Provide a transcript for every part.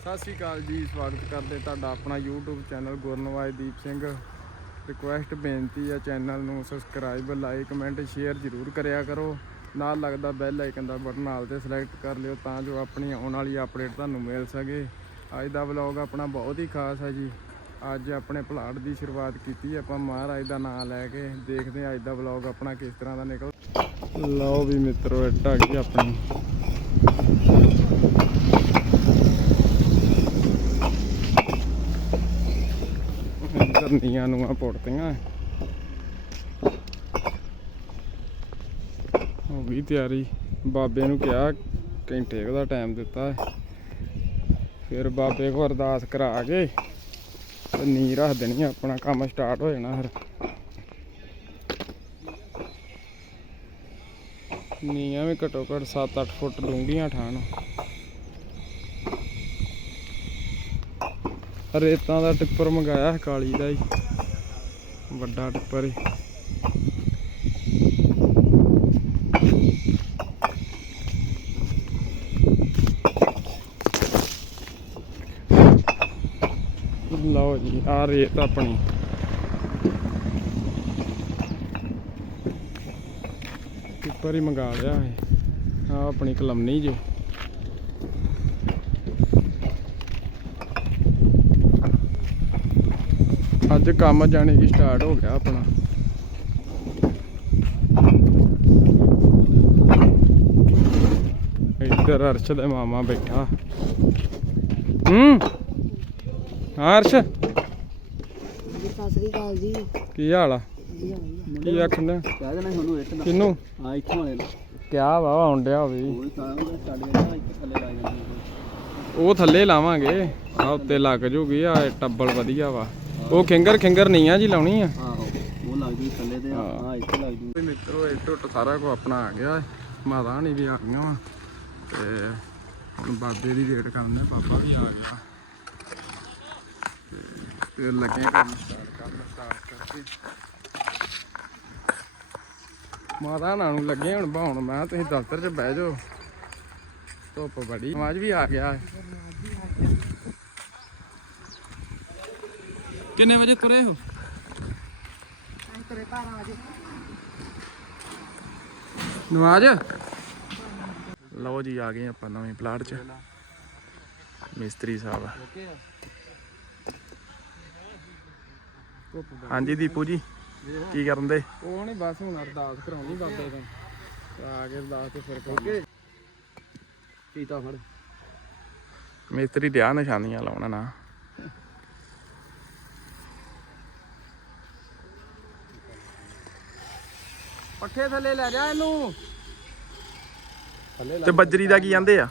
ਸਤਿ ਸ਼੍ਰੀ ਅਕਾਲ ਜੀ, ਸਵਾਗਤ ਕਰਦੇ ਤੁਹਾਡਾ ਆਪਣਾ YouTube channel Gurnawaz Deep Singh. Request ਬੇਨਤੀ ਹੈ ਚੈਨਲ ਨੂੰ ਸਬਸਕ੍ਰਾਈਬ ਲਾਈਕ ਕਮੈਂਟ ਸ਼ੇਅਰ ਜ਼ਰੂਰ ਕਰਿਆ ਕਰੋ। ਨਾਲ ਲੱਗਦਾ ਬੈਲ ਆਈਕਨ ਦਾ ਬਟਨ ਨਾਲ ਤੇ ਸਿਲੈਕਟ ਕਰ ਲਿਓ ਤਾਂ ਜੋ ਆਪਣੀ ਆਉਣ ਵਾਲੀ ਅਪਡੇਟ ਤੁਹਾਨੂੰ ਮਿਲ ਸਕੇ। ਅੱਜ ਦਾ ਵਲੌਗ ਆਪਣਾ ਬਹੁਤ ਹੀ ਖਾਸ ਹੈ ਜੀ। ਅੱਜ ਆਪਣੇ ਪਲਾਟ ਦੀ ਸ਼ੁਰੂਆਤ ਕੀਤੀ ਆਪਾਂ, ਮਹਾਰਾਜ ਦਾ ਨਾਮ ਲੈ ਕੇ। ਦੇਖਦੇ ਹਾਂ ਅੱਜ ਦਾ ਵਲੌਗ ਆਪਣਾ ਕਿਸ ਤਰ੍ਹਾਂ ਦਾ ਨਿਕਲ ਲਓ ਵੀ ਮਿੱਤਰੋ ਇੱਟ ਆ ਗਈ ਆਪਣੀ। ਇੱਧਰ ਨੀਆਂ ਨੂੰ ਆ ਪੁੱਟਤੀਆਂ ਹੋ ਗਈ ਤਿਆਰੀ। ਬਾਬੇ ਨੂੰ ਕਿਹਾ, ਘੰਟੇ ਕੁ ਦਾ ਟਾਈਮ ਦਿੱਤਾ। ਫਿਰ ਬਾਬੇ ਕੋਲ ਅਰਦਾਸ ਕਰਾ ਕੇ ਤੇ ਨੀ ਰੱਖ ਦੇਣੀ ਆਪਣਾ ਕੰਮ ਸਟਾਰਟ ਹੋ ਜਾਣਾ ਫਿਰ। ਨੀਆਂ ਵੀ ਘਟੋ ਘੱਟ 7-8 ਫੁੱਟ ਡੂੰਘੀਆਂ ਠਾਣ। ਰੇਤਾਂ ਦਾ ਟਿੱਪਰ ਮੰਗਾਇਆ ਕਾਲੀ ਦਾ ਹੀ। ਵੱਡਾ ਟਿੱਪਰ ਹੀ। ਲਓ ਜੀ, ਆ ਰੇਤ ਆਪਣੀ। ਟਿੱਪਰ ਹੀ ਮੰਗਾ ਲਿਆ ਹੈ ਆ ਆਪਣੀ ਕਲਮਨੀ ਜੋ। ਅੱਜ ਕੰਮ ਜਾਣੇ ਕੀ ਸਟਾਰਟ ਹੋ ਗਿਆ ਆਪਣਾ। ਇੱਧਰ ਅਰਸ਼ ਦੇ ਮਾਮਾ ਬੈਠਾ। ਹੂੰ? ਹਾਂ ਅਰਸ਼? ਜੀ ਸਤਿ ਸ੍ਰੀ ਅਕਾਲ ਜੀ ਕੀ ਹਾਲ ਆ? ਕੀ ਆਖਣਾ? ਕਹਿ ਦੇਣਾ ਤੁਹਾਨੂੰ ਇੱਟ ਕਿਨੂੰ? ਹਾਂ ਇੱਥੋਂ ਵਾਲੇ ਦਾ ਕਿਆ ਵਾ ਆਉਂਦਿਆ ਹੋਵੇ ਉਹ ਥੱਲੇ ਉਹ ਥੱਲੇ ਲਾਵਾਂਗੇ। ਆ ਉੱਤੇ ਲੱਗ ਜੂਗੀ ਆ ਟੱਬਲ ਵਧੀਆ ਵਾ। ਉਹ ਖਿੰਗਰ ਖਿੰਗਰ ਨਹੀਂ ਆ ਜੀ ਲਾਉਣੀ ਆ। ਆਹੋ ਉਹ ਲੱਗ ਜੂ ਥੱਲੇ ਤੇ ਹਾਂ। ਹਾਂ ਇੱਥੇ ਲੱਗ ਜੂ ਤੇ ਮਿੱਤਰੋ ਇਹ ਟੁੱਟ ਸਾਰਾ ਕੋ ਆਪਣਾ ਆ ਗਿਆ। ਮਾਤਾ ਨਹੀਂ ਵੀ ਆ ਗਈਆਂ ਵਾ। ਤੇ ਹੁਣ ਬਾਬੇ ਦੀ ਵੇਟ ਕਰਨੇ ਬਾਬਾ ਵੀ ਆ ਗਿਆ। ਤੇ ਲੱਗੇ ਕੰਮ ਸਟਾਰਟ ਕਰਨ ਸਟਾਰਟ ਕਰਕੇ। ਮਾਤਾ ਨਾਲ ਨੂੰ ਲੱਗੇ ਹੁਣ ਬਾਉਣ ਮੈਂ ਕਿਹਾ ਤੁਸੀਂ ਦਫ਼ਤਰ 'ਚ ਬਹਿ ਜਾਓ। ਧੁੱਪ ਬੜੀ। ਆਵਾਜ਼ ਵੀ ਆ ਗਿਆ ਹੈ। ਕਿੰਨੇ ਵਜੇ ਤੁਰੇ ਹੋ? ਨਵਾਜ? ਲਓ ਜੀ ਆ ਗਏ ਆਪਾਂ ਨਵੇਂ ਪਲਾਟ 'ਚ। ਮਿਸਤਰੀ ਸਾਹਿਬ। ਹਾਂਜੀ ਦੀਪੂ ਜੀ ਕੀ ਕਰਨ ਦੇ? ਉਹ ਨਹੀਂ ਬਸ ਹੁਣ ਅਰਦਾਸ ਕਰਾਉਣੀ ਬਾਬੇ ਤੋਂ। ਆ ਕੇ ਅਰਦਾਸ ਤੇ ਫਿਰ ਓਕੇ। ਕੀਤਾ ਫੜ। ਮਿਸਤਰੀ ਦਿਆ ਨਿਸ਼ਾਨੀਆਂ ਲਾਉਣਾ ਨਾ। ਪੱਠੇ ਥੱਲੇ ਲੈ ਜਾ ਇਹਨੂੰ। ਤੇ ਬੱਜਰੀ ਦਾ ਕੀ ਕਹਿੰਦੇ ਆ?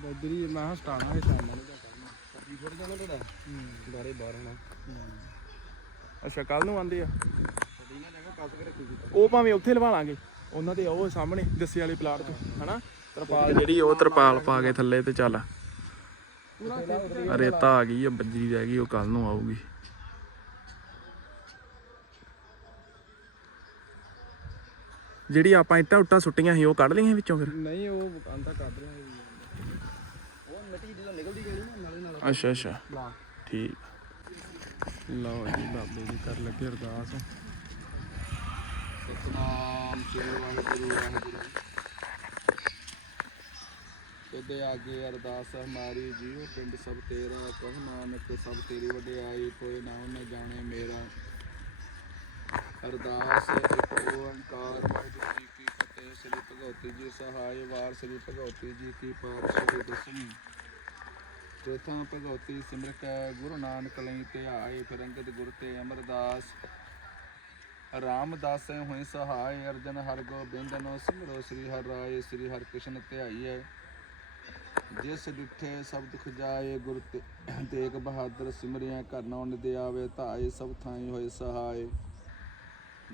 ਬੱਦਰੀ ਮੈਂ ਹਾਂ ਸਟਾਣਾ ਹੈ ਸ਼ਾਮ ਨੂੰ ਕਰਨਾ। ਪੱਜੀ ਫੜ ਜਾਣਾ ਤੁਹਾਡਾ ਹੂੰ। ਬਾਰੇ ਬਾਹਰ ਹੋਣਾ ਅੱਛਾ ਕੱਲ ਨੂੰ ਆਂਦੇ ਆ? ਕੇ ਉਹ ਭਾਵੇਂ ਉੱਥੇ ਲਵਾ ਲਾਂਗੇ। ਉਹਨਾਂ ਦੇ ਉਹ ਸਾਹਮਣੇ ਦੱਸੇ ਵਾਲੇ ਪਲਾਟ ਤੋਂ ਹਨਾ? ਤਰਪਾਲ ਜਿਹੜੀ ਉਹ ਤਰਪਾਲ ਪਾ ਕੇ ਥੱਲੇ ਤੇ ਚੱਲ। ਪੂਰਾ ਰੇਤਾ ਆ ਗਈ ਆ ਬੱਜਰੀ ਰਹਿ ਗਈ ਉਹ ਕੱਲ ਨੂੰ ਆਊਗੀ। ਜਿਹੜੀ ਆਪਾਂ ਇੱਟਾਂ ਉੱਟਾਂ ਸੁੱਟੀਆਂ ਸੀ ਉਹ ਕੱਢ ਲਈਆਂ ਵਿੱਚੋਂ ਫਿਰ? ਨਹੀਂ ਉਹ ਆਂਦਾ ਕੱਢ ਰਿਹਾ ਉਹ ਮਿੱਟੀ ਜਦੋਂ ਨਿਕਲਦੀ ਗਈ ਨਾ ਨਾਲੇ ਨਾਲ ਅੱਛਾ ਅੱਛਾ। ਲਾ ਠੀਕ। ਲਓ ਜੀ ਬਾਬੇ ਜੀ ਕਰ ਲੱਗੇ ਅਰਦਾਸ। ਸਤਨਾਮ ਸ੍ਰੀ ਵਾਹਿਗੁਰੂ ਵਾਹਿਗੁਰੂ। ਤੇਦੇ ਆਗੇ ਅਰਦਾਸ ਹਮਾਰੀ ਜੀਉ ਪਿੰਡ ਸਭ ਤੇਰਾ ਕਹ ਨਾਨਕ ਸਭ ਤੇਰੀ ਵਡਿਆਈ ਕੋਈ ਨਾਮ ਨ ਜਾਣੇ ਮੇਰਾ। ਅਰਦਾਸ ਇੱਕ ਓੰਕਾਰ, ਵਾਹਿਗੁਰੂ ਜੀ ਕੀ ਫਤਿਹ, ਸ੍ਰੀ ਭਗਵਤੀ ਜੀ ਸਹਾਇ ਵਾਰ, ਸ੍ਰੀ ਭਗਵਤੀ ਜੀ ਕੀ ਪਾਤ ਸ੍ਰੀ ਚੌਥਾ ਭਗਵਤੀ ਸਿਮਰਕ ਗੁਰੂ ਨਾਨਕ ਲਈ ਧਿਆਏ ਫਿਰ ਗੁਰ ਤੇ ਅਮਰਦਾਸ। ਰਾਮਦਾਸ ਹੋਏ ਸਹਾਇ ਅਰਜਨ ਹਰ ਗੋਬਿੰਦ ਨੋ ਸਿਮਰੋ, ਸ੍ਰੀ ਹਰਿ ਰਾਏ, ਸ੍ਰੀ ਹਰਿ ਕ੍ਰਿਸ਼ਨ ਧਿਆਈਐ ਜਿਸ ਡਿਠੇ ਸਭ ਦੁਖ ਜਾਏ, ਗੁਰ ਤੇਗ ਬਹਾਦਰ ਸਿਮਰਿਆ ਕਰਨੋ ਨਿਦ ਆਵੇ ਧਾਏ ਸਭ ਥਾਈ ਹੋਏ ਸਹਾਇ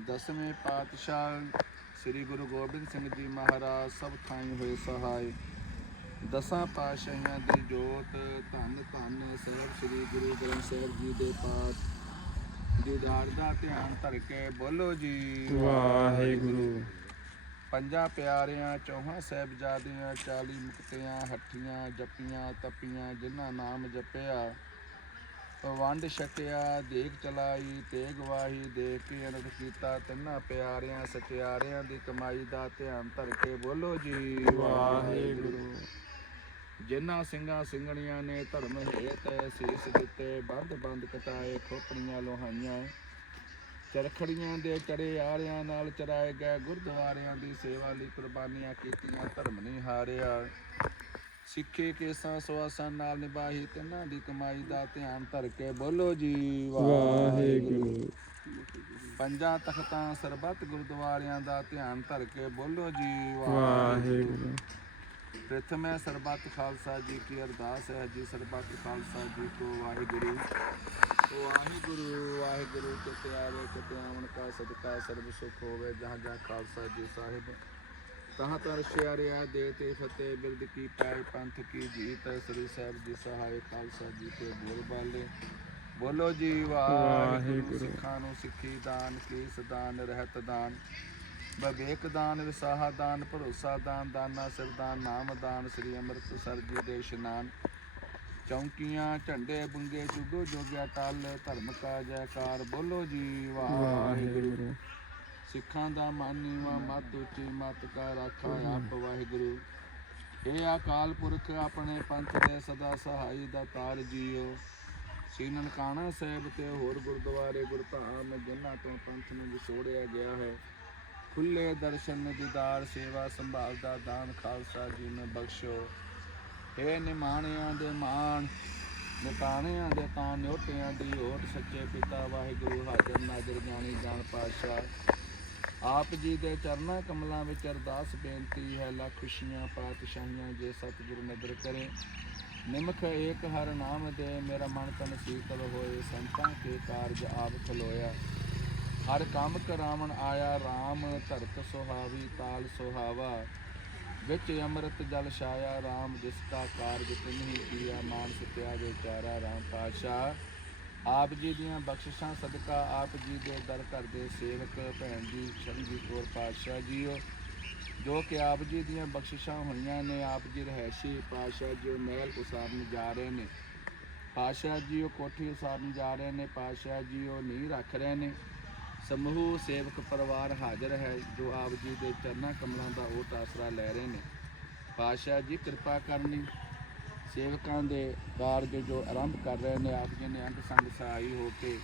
ਦਸਵੇਂ ਪਾਤਸ਼ਾਹ ਸ੍ਰੀ ਗੁਰੂ ਗੋਬਿੰਦ ਸਿੰਘ ਜੀ ਮਹਾਰਾਜ ਸਭ ਥਾਈ ਹੋਏ ਸਹਾਇ ਦਸਾਂ ਪਾਤਸ਼ਾਹੀਆਂ ਦੀ ਜੋਤ ਧੰਨ ਧੰਨ ਸਾਹਿਬ ਸ੍ਰੀ ਗੁਰੂ ਗ੍ਰੰਥ ਸਾਹਿਬ ਜੀ ਦੇ ਪਾਠ ਦੀਦਾਰ ਦਾ ਧਿਆਨ ਧਰ ਕੇ ਬੋਲੋ ਜੀ। ਵਾਹਿਗੁਰੂ। ਪੰਜਾਂ ਪਿਆਰਿਆਂ ਚੌਹਾਂ ਸਾਹਿਬਜ਼ਾਦਿਆਂ ਚਾਲੀ ਮੁਕਤਿਆਂ ਹੱਠੀਆਂ ਜੱਪੀਆਂ ਤਪੀਆਂ ਜਿਨ੍ਹਾਂ ਨਾਮ ਜਪਿਆ ਵੰਡ ਛਕਿਆ, ਦੇਖ ਚਲਾਈ, ਤੇਗ ਵਾਹੀ ਦੇਖ ਕੇ ਅਨੰਦ ਕੀਤਾ। ਤਿੰਨਾਂ ਪਿਆਰਿਆਂ, ਸਚਿਆਰਿਆਂ ਦੀ ਕਮਾਈ ਦਾ ਧਿਆਨ ਧਰ ਕੇ ਬੋਲੋ ਜੀ, ਵਾਹਿਗੁਰੂ। ਜਿਨ੍ਹਾਂ ਸਿੰਘਾਂ ਸਿੰਘਣੀਆਂ ਨੇ ਧਰਮ ਹੇਤ ਸੀਸ ਦਿੱਤੇ, ਬੰਦ ਬੰਦ ਕਟਾਏ ਖੋਪੜੀਆਂ ਲੋਹਾਈਆਂ। ਚਰਖੜੀਆਂ ਦੇ ਚੜੇ ਆਰਿਆਂ ਨਾਲ ਚਰਾਏ ਗਏ ਗੁਰਦੁਆਰਿਆਂ ਦੀ ਸੇਵਾ ਲਈ ਕੁਰਬਾਨੀਆਂ ਕੀਤੀਆਂ, ਧਰਮ ਨਹੀਂ ਹਾਰਿਆ। ਸਿੱਖੇ ਕੇਸਾਂ ਸਵਾਸਾਂ ਨਾਲ ਨਿਭਾਹੀ ਤਿੰਨਾਂ ਦੀ ਕਮਾਈ ਦਾ ਧਿਆਨ ਧਰ ਕੇ ਬੋਲੋ ਜੀ ਵਾਹਿਗੁਰੂ। ਪੰਜਾਂ ਤਖਤਾਂ ਸਰਬੱਤ ਗੁਰਦੁਆਰਿਆਂ ਦਾ ਧਿਆਨ ਧਰ ਕੇ ਬੋਲੋ ਜੀ ਵਾਹਿਗੁਰੂ। ਪ੍ਰਥਮੇ ਸਰਬੱਤ ਖਾਲਸਾ ਜੀ ਕੀ ਅਰਦਾਸ ਹੈ ਜੀ ਸਰਬੱਤ ਖਾਲਸਾ ਜੀ ਕੋ ਵਾਹਿਗੁਰੂ। ਵਾਹਿਗੁਰੂ ਵਾਹਿਗੁਰੂ ਚਿਤ ਆਵੇ ਚਿਤ ਆਵਣ ਕਾ ਸਦਕਾ ਸਰਬ ਸੁਖ ਹੋਵੇ ਜਹਾਂ ਜਹਾਂ ਖਾਲਸਾ ਜੀ ਸਾਹਿਬ। ਤਹਾਂ ਤਰ ਸ਼ਿਆਰਿਆ ਦੇ ਤੇ ਫਤਿਹ ਬਿਰਦ ਕੀ ਪਾਏ ਪੰਥ ਕੀ ਜੀਤ ਸ੍ਰੀ ਸਾਹਿਬ ਜੀ ਸਹਾਇ ਖਾਲਸਾ ਜੀ ਤੇ ਬੋਲ ਬਾਲੇ। ਬੋਲੋ ਜੀ ਵਾਹਿਗੁਰੂ। ਸਿੱਖਾਂ ਨੂੰ ਸਿੱਖੀ ਦਾਨ ਕੀਸ ਦਾਨ ਰਹਿਤ ਦਾਨ। ਵਿਵੇਕ ਦਾਨ ਵਿਸਾਹਾ ਦਾਨ ਭਰੋਸਾ ਦਾਨ ਦਾਨਾ ਸਿਰਦਾਨ ਨਾਮ ਦਾਨ ਸ੍ਰੀ ਅੰਮ੍ਰਿਤਸਰ ਜੀ ਦੇ ਇਸ਼ਨਾਨ। ਚੌਂਕੀਆਂ ਝੰਡੇ ਬੁੰਗੇ ਜੁਗੋ ਜੋਗਿਆ ਟਲ ਧਰਮ ਕਾ ਜੈਕਾਰ ਬੋਲੋ ਜੀ ਵਾਹਿਗੁਰੂ। ਸਿੱਖਾਂ ਦਾ ਮਨ ਨੀਵਾ ਮਤ ਉੱਚੀ ਮਤ ਕਾ ਰਾਖਾ ਆਪ ਵਾਹਿਗੁਰੂ। ਇਹ ਅਕਾਲ ਪੁਰਖ, ਆਪਣੇ ਪੰਥ ਦੇ ਸਦਾ ਸਹਾਈ ਦਾ ਤਾਰ ਜੀਓ। ਸ੍ਰੀ ਨਨਕਾਣਾ ਸਾਹਿਬ ਤੇ ਹੋਰ ਗੁਰਦੁਆਰੇ ਗੁਰਧਾਮ, ਜਿਨ੍ਹਾਂ ਤੋਂ ਪੰਥ ਨੂੰ ਵਿਛੋੜਿਆ ਗਿਆ ਹੈ। ਖੁੱਲੇ ਦਰਸ਼ਨ, ਦੀਦਾਰ ਸੇਵਾ ਸੰਭਾਲ ਦਾ ਦਾਨ ਖਾਲਸਾ ਜੀ ਨੂੰ ਬਖਸ਼ੋ। ਇਹ ਨਿਮਾਣਿਆਂ ਦੇ ਮਾਣ, ਨਿਤਾਣਿਆਂ ਦੇ ਤਾਂ ਨਿਉਟਿਆਂ ਦੀ ਓਟ, ਸੱਚੇ ਪਿਤਾ ਵਾਹਿਗੁਰੂ, ਹਾਜ਼ਰ ਨਾਜ਼ਰ, ਗਿਆਨੀ ਜਾਣ ਪਾਤਸ਼ਾਹ। ਆਪ ਜੀ ਦੇ ਚਰਨਾਂ ਕਮਲਾਂ ਵਿੱਚ ਅਰਦਾਸ ਬੇਨਤੀ ਹੈ, ਲੱਖ ਖੁਸ਼ੀਆਂ, ਪਾਤਸ਼ਾਹੀਆਂ ਜੇ ਸਤਿਗੁਰੂ ਨਦਰ ਕਰੇ। ਨਿਮਖ ਏਕ ਹਰ ਨਾਮ ਦੇ, ਮੇਰਾ ਮਨ ਤਨ ਸੀਤਲ ਹੋਏ, ਸੰਤਾਂ ਕੇ ਕਾਰਜ ਆਪ ਖਲੋਇਆ। ਹਰ ਕੰਮ ਕਰਾਵਣ ਆਇਆ RAM ਧਰਤ ਸੁਹਾਵੀ, ਤਾਲ ਸੁਹਾਵਾ। ਵਿੱਚ ਅੰਮ੍ਰਿਤ ਜਲ ਛਾਇਆ RAM ਜਿਸ ਕਾ ਕਾਰਜ ਤਿਨਹੀ ਕੀਆ, ਮਾਨਸ ਤਿਆਗੇ ਚਾਰਾ RAM ਪਾਸ਼ਾ ਆਪ ਜੀ ਦੀਆਂ ਬਖਸ਼ਿਸ਼ਾਂ ਸਦਕਾ ਆਪ ਜੀ ਦੇ ਦਰ ਘਰ ਦੇ ਸੇਵਕ ਭੈਣ ਜੀ ਸ਼ਰਨਜੀਤ ਕੌਰ ਪਾਤਸ਼ਾਹ ਜੀਓ, ਜੋ ਕਿ ਆਪ ਜੀ ਦੀਆਂ ਬਖਸ਼ਿਸ਼ਾਂ ਹੋਈਆਂ ਨੇ, ਆਪ ਜੀ ਰਹਿਸ਼ੀ ਪਾਤਸ਼ਾਹ ਜੀ ਉਹ ਮਹਿਲ ਉਸਾਰਨ ਜਾ ਰਹੇ ਨੇ। ਪਾਤਸ਼ਾਹ ਜੀ ਉਹ ਕੋਠੀ ਉਸਾਰਨ ਜਾ ਰਹੇ ਨੇ, ਪਾਤਸ਼ਾਹ ਜੀ ਉਹ ਨੀਂਹ ਰੱਖ ਰਹੇ ਨੇ। ਸਮੂਹ ਸੇਵਕ ਪਰਿਵਾਰ ਹਾਜ਼ਰ ਹੈ, ਜੋ ਆਪ ਜੀ ਦੇ ਚਰਨਾਂ ਕਮਲਾਂ ਦਾ ਉਹ ਆਸਰਾ ਲੈ ਰਹੇ ਨੇ। ਪਾਤਸ਼ਾਹ ਜੀ ਕਿਰਪਾ ਕਰਨੀ। ਸੇਵਕਾਂ ਦੇ ਕਾਰਜ ਜੋ ਆਰੰਭ ਕਰ ਰਹੇ ਨੇ, ਆਪ ਜੀ ਨੇ ਅੰਗ ਸੰਗ ਸਹਾਈ ਹੋ ਕੇ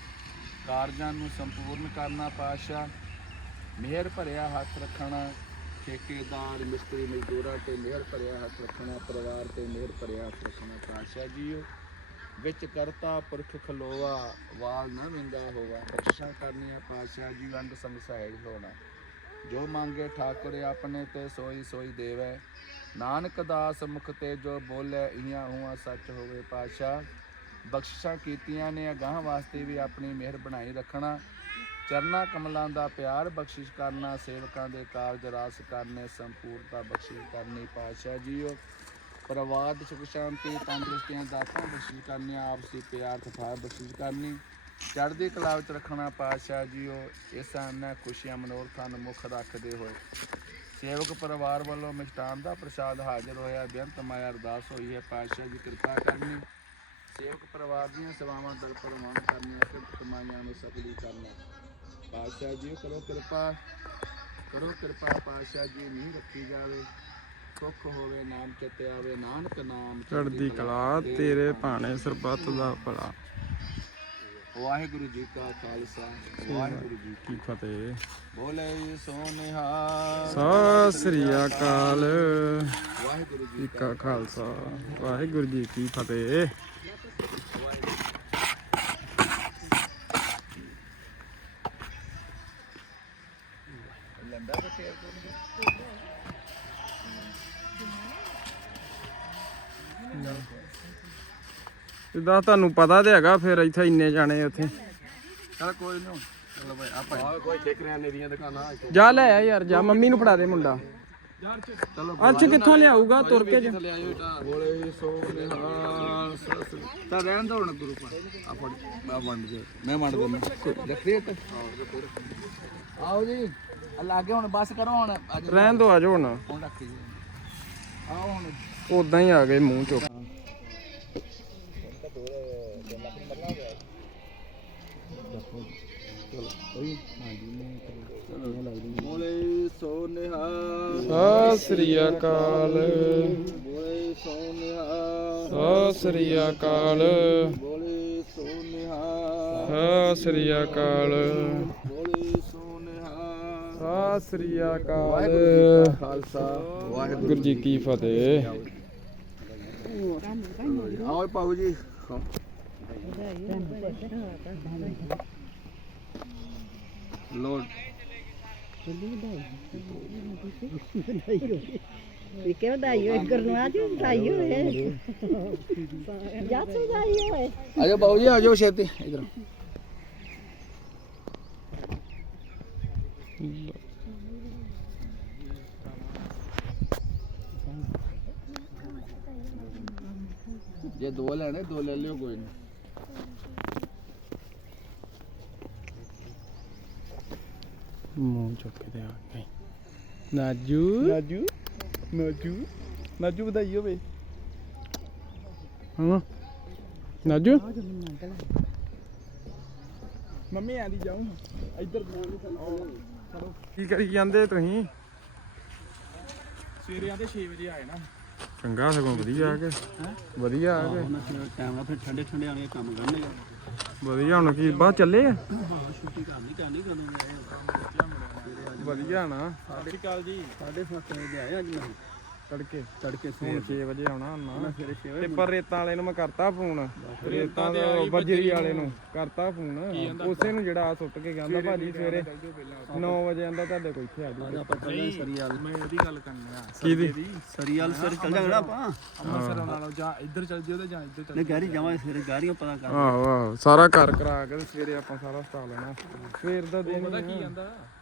ਕਾਰਜਾਂ ਨੂੰ ਸੰਪੂਰਨ ਕਰਨਾ ਪਾਤਸ਼ਾਹ। ਮਿਹਰ ਭਰਿਆ ਹੱਥ ਰੱਖਣਾ, ਠੇਕੇਦਾਰ, ਮਿਸਤਰੀ, ਮਜ਼ਦੂਰਾਂ ਤੇ ਮਿਹਰ ਭਰਿਆ ਹੱਥ ਰੱਖਣਾ, ਪਰਿਵਾਰ ਤੇ ਮਿਹਰ ਭਰਿਆ ਹੱਥ ਰੱਖਣਾ ਪਾਤਸ਼ਾਹ ਜੀਓ। ਵਿੱਚ ਕਰਤਾ, ਪੁਰਖ ਖਲੋਵਾ ਵਾਲ ਨਾ ਵਿੰਗਾ ਹੋਵਾ। ਬਖਸ਼ਾਂ ਕਰਨੀਆਂ ਪਾਤਸ਼ਾਹ ਜੀ ਅੰਗ ਸੰਗ ਸਹਾਈ ਹੋਣਾ। ਜੋ ਮੰਗੇ ਠਾਕੁਰ ਆਪਣੇ ਤੇ ਸੋਈ ਸੋਈ ਦੇਵੈ। ਨਾਨਕ ਦਾਸ ਮੁਖ ਤੇ ਜੋ ਬੋਲੇ, ਇਹਾਂ ਹੁਆ ਸੱਚ ਹੋਵੇ ਪਾਤਸ਼ਾਹ। ਬਖਸ਼ਿਸ਼ਾਂ ਕੀਤੀਆਂ ਨੇ, ਅਗਾਹ ਵਾਸਤੇ ਵੀ ਆਪਣੀ ਮਿਹਰ ਬਣਾਈ ਰੱਖਣਾ। ਚਰਨਾ ਕਮਲਾਂ ਦਾ ਪਿਆਰ ਬਖਸ਼ਿਸ਼ ਕਰਨਾ, ਸੇਵਕਾਂ ਦੇ ਕਾਰਜ ਰਾਸ ਕਰਨੇ ਸੰਪੂਰਤਾ ਬਖਸ਼ਿਸ਼ ਕਰਨੀ ਪਾਤਸ਼ਾਹ ਜੀਓ। ਪਰਿਵਾਰ ਸੁਖ, ਸ਼ਾਂਤੀ, ਤੰਦਰੁਸਤੀਆਂ ਦਾਤਾਂ ਬਖਸ਼ਿਸ਼ ਕਰਨੀਆਂ, ਆਪਸੀ ਪਿਆਰ ਤਥਾ ਬਖਸ਼ਿਸ਼ ਕਰਨੀ। ਚੜ੍ਹਦੀ ਕਲਾ ਵਿੱਚ ਰੱਖਣਾ ਪਾਤਸ਼ਾਹ ਜੀਓ, ਇਸ ਅੰਨਾ ਖੁਸ਼ੀਆਂ ਮਨੋਰਥਾਂ ਨੂੰ ਮੁੱਖ ਰੱਖਦੇ ਹੋਏ। ਸੇਵਕ ਪਰਿਵਾਰ ਵੱਲੋਂ ਮਿਸ਼ਟਾਨ ਦਾ ਪ੍ਰਸ਼ਾਦ ਹਾਜ਼ਰ ਹੋਇਆ। ਬੇਅੰਤ ਮਾਇਆ ਅਰਦਾਸ ਹੋਈ ਹੈ। ਪਾਤਸ਼ਾਹ ਜੀ ਕਿਰਪਾ ਕਰਨੀ। ਸੇਵਕ ਪਰਿਵਾਰ ਦੀਆਂ ਸੇਵਾਵਾਂ ਦਰ ਪਰਵਾਨ ਕਰਨੀਆਂ ਕਿਰਤ ਕਮਾਈਆਂ ਨੂੰ ਸਫਲੀ ਕਰਨਾ। ਪਾਤਸ਼ਾਹ ਜੀ ਕਰੋ ਕਿਰਪਾ ਕਰੋ ਕਿਰਪਾ। ਪਾਤਸ਼ਾਹ ਜੀ ਨਹੀਂ ਰੱਖੀ ਜਾਵੇ ਸੁੱਖ ਹੋਵੇ ਨਾਮ ਚਿੱਤੇ ਆਵੇ। ਨਾਨਕ ਨਾਮ ਚੜ੍ਹਦੀ ਕਲਾ ਤੇਰੇ ਭਾਣੇ ਸਰਬੱਤ ਦਾ ਭਲਾ। ਵਾਹਿਗੁਰੂ ਜੀ ਕਾ ਖਾਲਸਾ ਵਾਹਿਗੁਰੂ ਜੀ ਕੀ ਫਤਿਹ। ਬੋਲੇ ਸੋਨਿਹਾ ਸਤਿ ਸ੍ਰੀ ਅਕਾਲ। ਵਾਹਿਗੁਰੂ ਜੀ ਜੀ ਕਾ ਖਾਲਸਾ। ਵਾਹਿਗੁਰੂ ਜੀ ਕੀ ਫਤਿਹ। ਜਿੱਦਾਂ ਤੁਹਾਨੂੰ ਪਤਾ ਤੇ ਹੈਗਾ ਫਿਰ ਇੱਥੇ ਇੰਨੇ ਜਾਣੇ ਉੱਥੇ। ਚਲ ਕੋਈ ਨਹੀਂ ਚਲੋ ਭਾਈ। ਆਪਾਂ ਕੋਈ ਠੇਕਰਿਆਂ ਦੀਆਂ ਦੁਕਾਨਾਂ ਜਾ ਲੈ ਆ ਯਾਰ ਜਾ ਮੰਮੀ ਨੂੰ ਫੜਾ ਦੇ ਮੁੰਡਾ। ਚਲੋ ਅੱਜ ਕਿੱਥੋਂ ਲਿਆਊਗਾ? ਤੁਰ ਕੇ ਜਾ। ਬੋਲੇ ਸੋਨਿਹਾ ਤਾਂ ਰਹਿਣ ਦੋ ਹੁਣ ਗੁਰੂ ਪਾ ਆਪਾਂ ਮੈਂ ਵੰਡ ਦੇ ਮੈਂ ਵੰਡ ਦਿੰਦਾ। ਰੱਖੀ ਤੇ ਆਓ ਜੀ। ਲਾਗੇ ਹੁਣ ਬਸ ਕਰੋ ਹੁਣ। ਰਹਿਣ ਦੋ ਆਜੋ ਹੁਣ। ਹੁਣ ਰੱਖੀ ਜੀ ਆਓ ਹੁਣ। ਉਦਾਂ ਹੀ ਆ ਗਏ ਮੂੰਹ ਚੋਂ ਬੋਲੇ ਸੋ ਨਿਹਾਲ ਸਤਿ ਸ੍ਰੀ ਅਕਾਲ ਬੋਲੇ ਸੋ ਨਿਹਾਲ ਸਤਿ ਸ੍ਰੀ ਅਕਾਲ। ਬੋਲੇ ਸੋ ਨਿਹਾਲ ਸਤਿ ਸ੍ਰੀ ਅਕਾਲ। ਬੋਲੇ ਸੋ ਨਿਹਾਲ ਸਤਿ ਸ੍ਰੀ ਅਕਾਲ। ਵਾਹਿਗੁਰੂ ਜੀ ਕਾ ਖਾਲਸਾ। ਵਾਹਿਗੁਰੂ ਗੁਰੂ ਜੀ ਕੀ ਫਤਿਹ। ਆਓ ਪਾਉ ਜੀ। ਕਿ ਵਧਾਈ ਹੋਏ ਗੁਰਨੂਆ ਜੀ ਵਧਾਈ ਹੋਏ ਜੱਸ ਵਧਾਈ ਹੋਏ ਆਜੋ ਬਾਬੂ ਜੀ, ਆਜੋ ਛੇਤੀ, ਇਧਰ ਜੇ ਦੋ ਲੈਣੇ, ਦੋ ਲੈ ਲਿਓ, ਕੋਈ ਮੂੰਹ ਚੁੱਕ ਕੇ ਤੇ ਆ ਗਏ ਨਾਜੂ। ਨਾਜੂ। ਨਾਜੂ। ਨਾਜੂ ਵਧਾਈ ਹੋਵੇ। ਹਾਂ। ਨਾਜੂ। ਮੰਮੀ ਆਂਦੀ ਜਾਉਂ ਇੱਧਰ ਚਲੋ ਕੀ ਕਰੀ ਜਾਂਦੇ ਤੁਸੀਂ? ਸਵੇਰੇ ਆਂਦੇ 6 ਵਜੇ ਆਏ ਨਾ। ਚੰਗਾ ਸਗੋਂ ਵਧੀਆ ਆ ਕੇ। ਵਧੀਆ ਆ ਕੇ। ਟਾਈਮ ਨਾਲ ਫਿਰ ਠੰਡੇ ਠੰਡੇ ਆਣੇ ਕੰਮ ਕਰਨੇ ਵਧੀਆ ਹੁਣ ਕੀ ਬਾਅਦ ਚੱਲੇ ਆ? ਛੁੱਟੀ ਕਰਨੀ ਕਰਨੀ ਕਦੋਂ ਵਧੀਆ ਨਾ। ਸਤਿ ਸ਼੍ਰੀ ਅਕਾਲ ਜੀ। 7:30 ਵਜੇ ਆਏ ਅੱਜ ਮੈਂ। ਤੜਕੇ ਤੜਕੇ ਹੁਣ 6 ਵਜੇ ਆਉਣਾ ਸਵੇਰੇ 6 ਤੇ ਪਰ ਰੇਤਾਂ ਵਾਲੇ ਨੂੰ ਮੈਂ ਕਰਤਾ ਫੋਨ। ਰੇਤਾਂ ਦੇ ਬੱਜਰੀ ਵਾਲੇ ਨੂੰ। ਕਰਤਾ ਫੋਨ। ਉਸੇ ਨੂੰ ਜਿਹੜਾ ਆ ਸੁੱਟ ਕੇ ਕਹਿੰਦਾ ਭਾਜੀ ਸਵੇਰੇ 9 ਵਜੇ ਆਂਦਾ ਤੁਹਾਡੇ ਕੋਲ ਇੱਥੇ ਆ ਆਪਾਂ ਸਰੀਆਲ। ਮੈਂ ਉਹਦੀ ਗੱਲ ਕਰਨੀ ਆ। ਕਿਹਦੀ ਸਰੀਆਲ ਸਵੇਰੇ ਚੱਲ ਜਾਣਾ ਆਪਾਂ? ਅੰਮ੍ਰਿਤਸਰ ਨਾਲੋਂ ਜਾਂ ਇੱਧਰ ਚੱਲ ਜਿਓ ਤੇ ਜਾਂ ਇੱਧਰ ਚੱਲ ਨਹੀਂ ਗਾੜੀ ਜਾਵਾਂਗੇ ਸਵੇਰੇ ਗਾੜੀਆਂ ਪਤਾ ਕਰ। ਆਹੋ ਆਹੋ। ਸਾਰਾ ਘਰ ਕਰਾ ਕੇ ਸਵੇਰੇ ਆਪਾਂ ਸਾਰਾ ਸਟਾ ਲੈਣਾ। ਸਵੇਰ ਦਾ ਦਿਨ ਪਤਾ ਕੀ ਆ।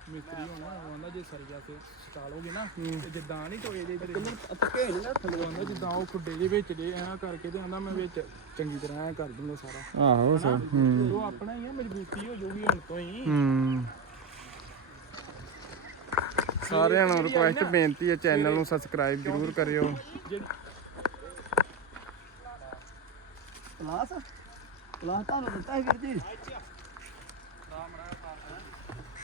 ਕਹਿੰਦਾ ਮਿਸਤਰੀ ਹੋਣਾ ਉਹ ਕਹਿੰਦਾ ਜੇ ਸਰੀਆ ਤੇ ਸਟਾਲੋਗੇ ਨਾ ਤੇ ਜਿੱਦਾਂ ਨਹੀਂ ਟੋਏ ਦੇ ਜਿਹੜੇ ਨਹੀਂ ਨਾ ਥੱਲੇ ਕਹਿੰਦਾ ਜਿੱਦਾਂ ਉਹ ਖੁੱਡੇ ਦੇ ਵਿੱਚ ਦੇ ਐਂ ਕਰਕੇ ਤੇ ਆਂਦਾ ਮੈਂ ਵਿੱਚ ਚੰਗੀ ਤਰ੍ਹਾਂ ਐਂ ਕਰ ਦੂੰਗਾ ਸਾਰਾ। ਆਹੋ ਸਰ ਹੂੰ। ਉਹ ਆਪਣਾ ਹੀ ਆ ਮਜ਼ਬੂਤੀ ਹੋ ਜਾਊਗੀ ਹੁਣ ਤੋਂ ਹੀ। ਹੂੰ। ਸਾਰਿਆਂ ਨੂੰ ਰਿਕੁਐਸਟ ਬੇਨਤੀ ਹੈ ਚੈਨਲ ਨੂੰ ਸਬਸਕ੍ਰਾਈਬ ਜ਼ਰੂਰ ਕਰਿਓ। ਜਿਹੜੀ ਕਲਾਸ? ਕਲਾਸ ਤੁਹਾਨੂੰ ਦਿੱਤਾ ਹੈ ਵੀਰ ਜੀ?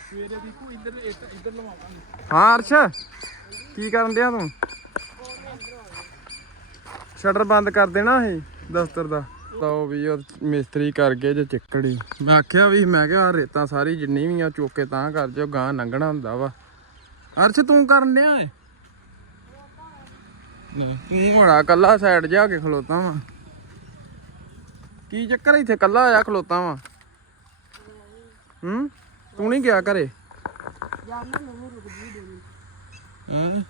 ਸਵੇਰੇ ਦੀ ਇੱਧਰ ਇੱਧਰ ਇੱਧਰ ਲਵਾਵਾਂਗੇ ਹਾਂ ਅਰਸ਼ ਕੀ ਕਰਨ ਡਿਆ ਤੂੰ? ਸ਼ਟਰ ਬੰਦ ਕਰ ਦੇਣਾ ਇਹ ਦਫ਼ਤਰ ਦਾ। ਲਓ ਵੀ ਉਹ ਮਿਸਤਰੀ ਕਰ ਗਏ ਜੇ ਚਿੱਕੜੀ। ਮੈਂ ਆਖਿਆ ਵੀ ਮੈਂ ਕਿਹਾ ਆਹ ਰੇਤਾਂ ਸਾਰੀ ਜਿੰਨੀ ਵੀ ਆ ਚੁੱਕ ਤਾਂ ਕਰ ਜਿਓ ਗਾਂ ਲੰਘਣਾ ਹੁੰਦਾ ਵਾ। ਅਰਸ਼ ਤੂੰ ਕਰਨ ਡਿਆ ਏ? ਲੈ, ਤੂੰ ਹੋਣਾ ਕੱਲਾ ਸਾਈਡ ਜਾ ਕੇ ਖਲੋਤਾ ਵਾ। ਕੀ ਚੱਕਰ ਇੱਥੇ ਕੱਲਾ ਆਇਆ ਖਲੋਤਾ ਵਾ? ਹੂੰ? ਤੂੰ ਨਹੀਂ ਗਿਆ ਘਰੇ? ਜਾਨਾ ਮੈਨੂੰ ਰੁਕ ਜੀ ਦੋ ਮਿੰਟ ਹੂੰ।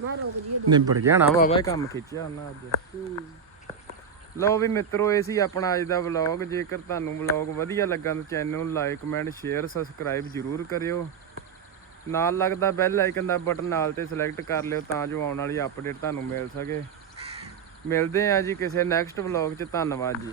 ਮੈਂ ਰੁਕ ਜੀ ਨਿਬੜ ਗਿਆ ਨਾ ਬਾਬਾ ਇਹ ਕੰਮ ਖਿੱਚਿਆ ਉਹਨਾਂ ਅੱਜ। ਲਓ ਵੀ ਮਿੱਤਰੋ ਇਹ ਸੀ ਆਪਣਾ ਅੱਜ ਦਾ ਵਲੌਗ ਜੇਕਰ ਤੁਹਾਨੂੰ ਵਲੌਗ ਵਧੀਆ ਲੱਗਾ ਤਾਂ ਚੈਨਲ ਨੂੰ ਲਾਈਕ ਕਮੈਂਟ ਸ਼ੇਅਰ ਸਬਸਕ੍ਰਾਈਬ ਜਰੂਰ ਕਰਿਓ। ਨਾਲ ਲੱਗਦਾ ਬੈਲ ਆਈਕਨ ਦਾ ਬਟਨ ਨਾਲ ਤੇ ਸਿਲੈਕਟ ਕਰ ਲਿਓ ਤਾਂ ਜੋ ਆਉਣ ਵਾਲੀ ਅਪਡੇਟ ਤੁਹਾਨੂੰ ਮਿਲ ਸਕੇ। ਮਿਲਦੇ ਆ ਜੀ ਕਿਸੇ ਨੈਕਸਟ ਵਲੌਗ 'ਚ। ਧੰਨਵਾਦ ਜੀ।